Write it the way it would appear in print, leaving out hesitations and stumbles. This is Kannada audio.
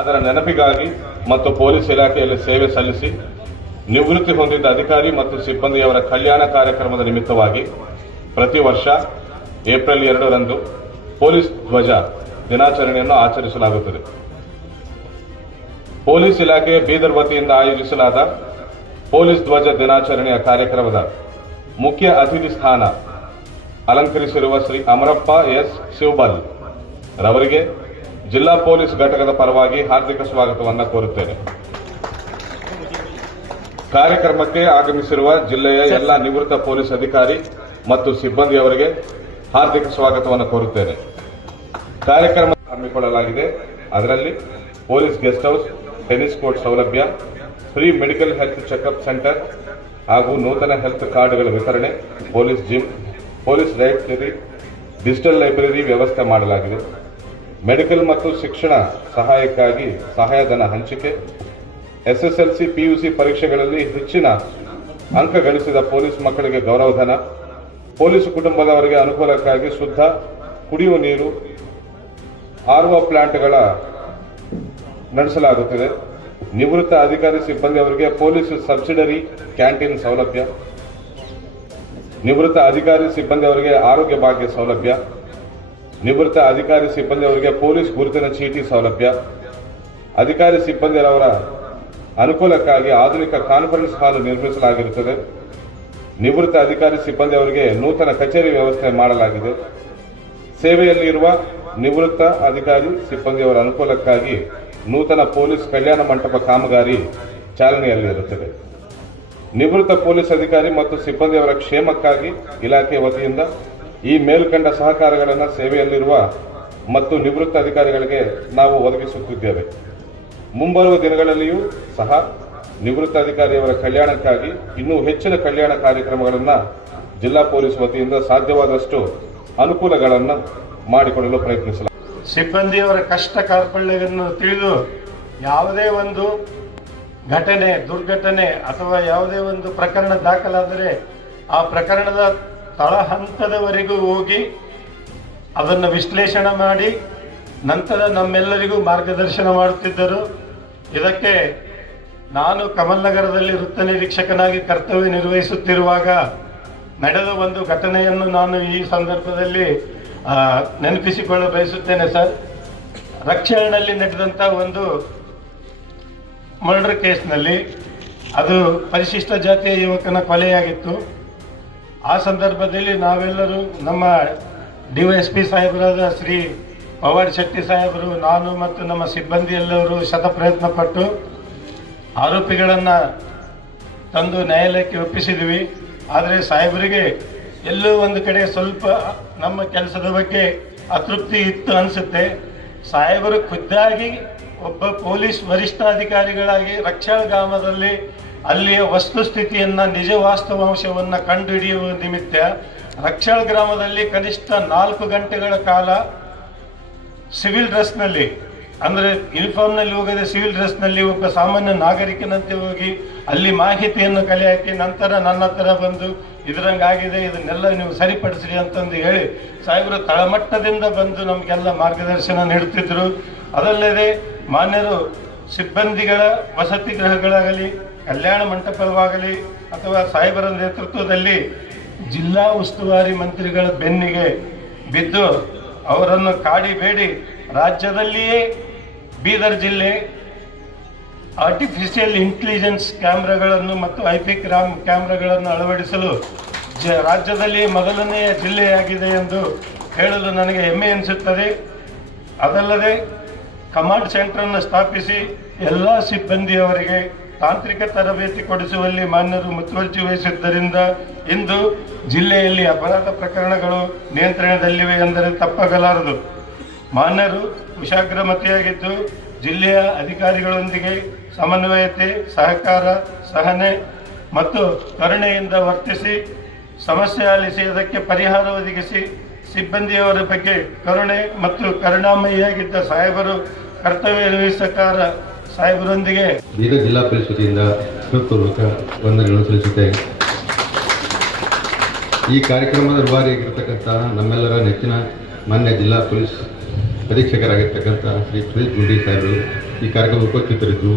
ಅದರ ನೆನಪಿಗಾಗಿ ಮತ್ತು ಪೊಲೀಸ್ ಇಲಾಖೆಯಲ್ಲಿ ಸೇವೆ ಸಲ್ಲಿಸಿ ನಿವೃತ್ತಿ ಹೊಂದಿದ್ದ ಅಧಿಕಾರಿ ಮತ್ತು ಸಿಬ್ಬಂದಿಯವರ ಕಲ್ಯಾಣ ಕಾರ್ಯಕ್ರಮದ ನಿಮಿತ್ತವಾಗಿ ಪ್ರತಿ ವರ್ಷ ಏಪ್ರಿಲ್ 2ರಂದು ಪೊಲೀಸ್ ಧ್ವಜ ದಿನಾಚರಣೆಯನ್ನು ಆಚರಿಸಲಾಗುತ್ತದೆ. ಪೊಲೀಸ್ ಇಲಾಖೆ ಬೀದರ್ ವತಿಯಿಂದ ಆಯೋಜಿಸಲಾದ ಪೊಲೀಸ್ ಧ್ವಜ ದಿನಾಚರಣೆಯ ಕಾರ್ಯಕ್ರಮದ ಮುಖ್ಯ ಅತಿಥಿ ಸ್ಥಾನ ಅಲಂಕರಿಸಿರುವ ಶ್ರೀ ಅಮರಪ್ಪ ಎಸ್ ಶಿವಬಲ್ ರವರಿಗೆ ಜಿಲ್ಲಾ ಪೊಲೀಸ್ ಘಟಕದ ಪರವಾಗಿ ಹಾರ್ದಿಕ ಸ್ವಾಗತವನ್ನು ಕೋರುತ್ತೇನೆ. ಕಾರ್ಯಕ್ರಮಕ್ಕೆ ಆಗಮಿಸಿರುವ ಜಿಲ್ಲೆಯ ಎಲ್ಲ ನಿವೃತ್ತ ಪೊಲೀಸ್ ಅಧಿಕಾರಿ ಮತ್ತು ಸಿಬ್ಬಂದಿಯವರಿಗೆ ಹಾರ್ದಿಕ ಸ್ವಾಗತವನ್ನು ಕೋರುತ್ತೇನೆ. ಕಾರ್ಯಕ್ರಮ ಹಮ್ಮಿಕೊಳ್ಳಲಾಗಿದೆ. ಅದರಲ್ಲಿ police guest house, tennis court ಸೌಲಭ್ಯ, free medical health checkup centre ಹಾಗೂ ನೂತನ ಹೆಲ್ತ್ ಕಾರ್ಡ್ಗಳ ವಿತರಣೆ, police gym, police library, digital library ವ್ಯವಸ್ಥೆ ಮಾಡಲಾಗಿದೆ. ಮೆಡಿಕಲ್ ಮತ್ತು ಶಿಕ್ಷಣ ಸಹಾಯಕ್ಕಾಗಿ ಸಹಾಯಧನ ಹಂಚಿಕೆ, ಎಸ್ಎಸ್ಎಲ್ಸಿ ಪಿಯುಸಿ ಪರೀಕ್ಷೆಗಳಲ್ಲಿ ಹೆಚ್ಚಿನ ಅಂಕ ಗಳಿಸಿದ ಪೊಲೀಸ್ ಮಕ್ಕಳಿಗೆ ಗೌರವಧನ, ಪೊಲೀಸ್ ಕುಟುಂಬದವರಿಗೆ ಅನುಕೂಲಕ್ಕಾಗಿ ಶುದ್ಧ ಕುಡಿಯುವ ನೀರು ಆರ್ಒ ಪ್ಲಾಂಟ್ಗಳ ನಡೆಸಲಾಗುತ್ತದೆ. ನಿವೃತ್ತ ಅಧಿಕಾರಿ ಸಿಬ್ಬಂದಿಯವರಿಗೆ ಪೊಲೀಸ್ ಸಬ್ಸಿಡರಿ ಕ್ಯಾಂಟೀನ್ ಸೌಲಭ್ಯ, ನಿವೃತ್ತ ಅಧಿಕಾರಿ ಸಿಬ್ಬಂದಿಯವರಿಗೆ ಆರೋಗ್ಯ ಭಾಗ್ಯ ಸೌಲಭ್ಯ, ನಿವೃತ್ತ ಅಧಿಕಾರಿ ಸಿಬ್ಬಂದಿಯವರಿಗೆ ಪೊಲೀಸ್ ಗುರುತಿನ ಚೀಟಿ ಸೌಲಭ್ಯ, ಅಧಿಕಾರಿ ಸಿಬ್ಬಂದಿಯವರ ಅನುಕೂಲಕ್ಕಾಗಿ ಆಧುನಿಕ ಕಾನ್ಫರೆನ್ಸ್ ಹಾಲ್ ನಿರ್ಮಿಸಲಾಗಿರುತ್ತದೆ. ನಿವೃತ್ತ ಅಧಿಕಾರಿ ಸಿಬ್ಬಂದಿಯವರಿಗೆ ನೂತನ ಕಚೇರಿ ವ್ಯವಸ್ಥೆ ಮಾಡಲಾಗಿದೆ. ಸೇವೆಯಲ್ಲಿರುವ ನಿವೃತ್ತ ಅಧಿಕಾರಿ ಸಿಬ್ಬಂದಿಯವರ ಅನುಕೂಲಕ್ಕಾಗಿ ನೂತನ ಪೊಲೀಸ್ ಕಲ್ಯಾಣ ಮಂಟಪ ಕಾಮಗಾರಿ ಚಾಲನೆಯಲ್ಲಿರುತ್ತದೆ. ನಿವೃತ್ತ ಪೊಲೀಸ್ ಅಧಿಕಾರಿ ಮತ್ತು ಸಿಬ್ಬಂದಿಯವರ ಕ್ಷೇಮಕ್ಕಾಗಿ ಇಲಾಖೆ ವತಿಯಿಂದ ಈ ಮೇಲ್ಕಂಡ ಸಹಕಾರಗಳನ್ನು ಸೇವೆಯಲ್ಲಿರುವ ಮತ್ತು ನಿವೃತ್ತ ಅಧಿಕಾರಿಗಳಿಗೆ ನಾವು ಒದಗಿಸುತ್ತಿದ್ದೇವೆ. ಮುಂಬರುವ ದಿನಗಳಲ್ಲಿಯೂ ಸಹ ನಿವೃತ್ತ ಅಧಿಕಾರಿಯವರ ಕಲ್ಯಾಣಕ್ಕಾಗಿ ಇನ್ನೂ ಹೆಚ್ಚಿನ ಕಲ್ಯಾಣ ಕಾರ್ಯಕ್ರಮಗಳನ್ನು ಜಿಲ್ಲಾ ಪೊಲೀಸ್ ವತಿಯಿಂದ ಸಾಧ್ಯವಾದಷ್ಟು ಅನುಕೂಲಗಳನ್ನು ಮಾಡಿಕೊಡಲು ಪ್ರಯತ್ನಿಸಲಾಗಿದೆ. ಸಿಬ್ಬಂದಿಯವರ ಕಷ್ಟ ಕಾರ್ಪಣ್ಯವನ್ನು ತಿಳಿದು ಯಾವುದೇ ಒಂದು ಘಟನೆ, ದುರ್ಘಟನೆ ಅಥವಾ ಯಾವುದೇ ಒಂದು ಪ್ರಕರಣ ದಾಖಲಾದರೆ ಆ ಪ್ರಕರಣದ ತಳ ಹಂತದವರೆಗೂ ಹೋಗಿ ಅದನ್ನು ವಿಶ್ಲೇಷಣೆ ಮಾಡಿ ನಂತರ ನಮ್ಮೆಲ್ಲರಿಗೂ ಮಾರ್ಗದರ್ಶನ ಮಾಡುತ್ತಿದ್ದರು. ಇದಕ್ಕೆ ನಾನು ಕಮಲ್ನಗರದಲ್ಲಿ ವೃತ್ತ ನಿರೀಕ್ಷಕನಾಗಿ ಕರ್ತವ್ಯ ನಿರ್ವಹಿಸುತ್ತಿರುವಾಗ ನಡೆದ ಒಂದು ಘಟನೆಯನ್ನು ನಾನು ಈ ಸಂದರ್ಭದಲ್ಲಿ ನೆನಪಿಸಿಕೊಳ್ಳ ಬಯಸುತ್ತೇನೆ ಸರ್. ರಕ್ಷಣೆಯಲ್ಲಿ ನಡೆದಂಥ ಒಂದು ಮರ್ಡರ್ ಕೇಸ್ನಲ್ಲಿ ಅದು ಪರಿಶಿಷ್ಟ ಜಾತಿಯ ಯುವಕನ ಕೊಲೆಯಾಗಿತ್ತು. ಆ ಸಂದರ್ಭದಲ್ಲಿ ನಾವೆಲ್ಲರೂ ನಮ್ಮ ಡಿವೈಎಸ್ಪಿ ಸಾಹೇಬರಾದ ಶ್ರೀ ಪವಾಡ್ ಶೆಟ್ಟಿ ಸಾಹೇಬರು, ನಾನು ಮತ್ತು ನಮ್ಮ ಸಿಬ್ಬಂದಿ ಎಲ್ಲರೂ ಶತಪ್ರಯತ್ನ ಪಟ್ಟು ಆರೋಪಿಗಳನ್ನು ತಂದು ನ್ಯಾಯಾಲಯಕ್ಕೆ ಒಪ್ಪಿಸಿದ್ವಿ. ಆದರೆ ಸಾಹೇಬರಿಗೆ ಎಲ್ಲೋ ಒಂದು ಕಡೆ ಸ್ವಲ್ಪ ನಮ್ಮ ಕೆಲಸದ ಬಗ್ಗೆ ಅತೃಪ್ತಿ ಇತ್ತು ಅನಿಸುತ್ತೆ. ಸಾಹೇಬರು ಖುದ್ದಾಗಿ ಒಬ್ಬ ಪೊಲೀಸ್ ವರಿಷ್ಠಾಧಿಕಾರಿಗಳಾಗಿ ರಕ್ಷಾ ಗ್ರಾಮದಲ್ಲಿ ಅಲ್ಲಿಯ ವಸ್ತುಸ್ಥಿತಿಯನ್ನು, ನಿಜ ವಾಸ್ತವಾಂಶವನ್ನು ಕಂಡುಹಿಡಿಯುವ ನಿಮಿತ್ತ ರಕ್ಷಾ ಗ್ರಾಮದಲ್ಲಿ ಕನಿಷ್ಠ 4 ಗಂಟೆಗಳ ಕಾಲ ಸಿವಿಲ್ ಡ್ರೆಸ್ನಲ್ಲಿ, ಅಂದರೆ ಯೂನಿಫಾರ್ಮ್ನಲ್ಲಿ ಹೋಗದೆ ಸಿವಿಲ್ ಡ್ರೆಸ್ನಲ್ಲಿ ಒಬ್ಬ ಸಾಮಾನ್ಯ ನಾಗರಿಕನಂತೆ ಹೋಗಿ ಅಲ್ಲಿ ಮಾಹಿತಿಯನ್ನು ಕಲೆ ಹಾಕಿ ನಂತರ ನನ್ನ ಹತ್ರ ಬಂದು ಇದರಂಗಾಗಿದೆ, ಇದನ್ನೆಲ್ಲ ನೀವು ಸರಿಪಡಿಸ್ರಿ ಅಂತಂದು ಹೇಳಿ ಸಾಹೇಬರು ತಳಮಟ್ಟದಿಂದ ಬಂದು ನಮಗೆಲ್ಲ ಮಾರ್ಗದರ್ಶನ ನೀಡುತ್ತಿದ್ದರು. ಅದಲ್ಲದೆ ಮಾನ್ಯರು ಸಿಬ್ಬಂದಿಗಳ ವಸತಿ ಗೃಹಗಳಾಗಲಿ, ಕಲ್ಯಾಣ ಮಂಟಪವಾಗಲಿ ಅಥವಾ ಸಾಹೇಬರ ನೇತೃತ್ವದಲ್ಲಿ ಜಿಲ್ಲಾ ಉಸ್ತುವಾರಿ ಮಂತ್ರಿಗಳ ಬೆನ್ನಿಗೆ ಬಿದ್ದು ಅವರನ್ನು ಕಾಡಿಬೇಡಿ ರಾಜ್ಯದಲ್ಲಿಯೇ ಬೀದರ್ ಜಿಲ್ಲೆ ಆರ್ಟಿಫಿಷಿಯಲ್ ಇಂಟೆಲಿಜೆನ್ಸ್ ಕ್ಯಾಮ್ರಾಗಳನ್ನು ಮತ್ತು ಐಪಿ ಕ್ಯಾಮ್ರಾಗಳನ್ನು ಅಳವಡಿಸಲು ರಾಜ್ಯದಲ್ಲಿ ಮೊದಲನೆಯ ಜಿಲ್ಲೆಯಾಗಿದೆ ಎಂದು ಹೇಳಲು ನನಗೆ ಹೆಮ್ಮೆ ಎನಿಸುತ್ತದೆ. ಅದಲ್ಲದೆ ಕಮಾಂಡ್ ಸೆಂಟರನ್ನು ಸ್ಥಾಪಿಸಿ ಎಲ್ಲ ಸಿಬ್ಬಂದಿಯವರಿಗೆ ತಾಂತ್ರಿಕ ತರಬೇತಿ ಕೊಡಿಸುವಲ್ಲಿ ಮಾನ್ಯರು ಮುತುವರ್ಜಿ ವಹಿಸಿದ್ದರಿಂದ ಇಂದು ಜಿಲ್ಲೆಯಲ್ಲಿ ಅಪರಾಧ ಪ್ರಕರಣಗಳು ನಿಯಂತ್ರಣದಲ್ಲಿವೆ ಎಂದರೆ ತಪ್ಪಾಗಲಾರದು. ಮಾನ್ಯರು ಕುಶಾಗ್ರಮತಿಯಾಗಿದ್ದು ಜಿಲ್ಲೆಯ ಅಧಿಕಾರಿಗಳೊಂದಿಗೆ ಸಮನ್ವಯತೆ, ಸಹಕಾರ, ಸಹನೆ ಮತ್ತು ಕರುಣೆಯಿಂದ ವರ್ತಿಸಿ ಸಮಸ್ಯೆ ಆಲಿಸಿ ಅದಕ್ಕೆ ಪರಿಹಾರ ಒದಗಿಸಿ ಸಿಬ್ಬಂದಿಯವರ ಬಗ್ಗೆ ಕರುಣೆ ಮತ್ತು ಕರುಣಾಮಯಿಯಾಗಿದ್ದ ಸಾಹೇಬರು ಕರ್ತವ್ಯ ನಿರ್ವಹಿಸಕಾರ ಸಾಹೇಬರೊಂದಿಗೆ ಬೀದರ್ ಜಿಲ್ಲಾ ಪೊಲೀಸ್ ವತಿಯಿಂದ ಹೃತ್ಪೂರ್ವಕ ವಂದನೆಗಳನ್ನು ಸಲ್ಲಿಸುತ್ತೇವೆ. ಈ ಕಾರ್ಯಕ್ರಮದ ರೂವಾರಿಯಾಗಿರ್ತಕ್ಕಂತಹ ನಮ್ಮೆಲ್ಲರ ನೆಚ್ಚಿನ ಮಾನ್ಯ ಜಿಲ್ಲಾ ಪೊಲೀಸ್ ಅಧೀಕ್ಷಕರಾಗಿರ್ತಕ್ಕಂಥ ಶ್ರೀ ಸುರೇಶ್ ಗುಂಡಿ ಸಾಹೇಬರು, ಈ ಕಾರ್ಯಕ್ರಮ ಉಪಸ್ಥಿತರಿದ್ದು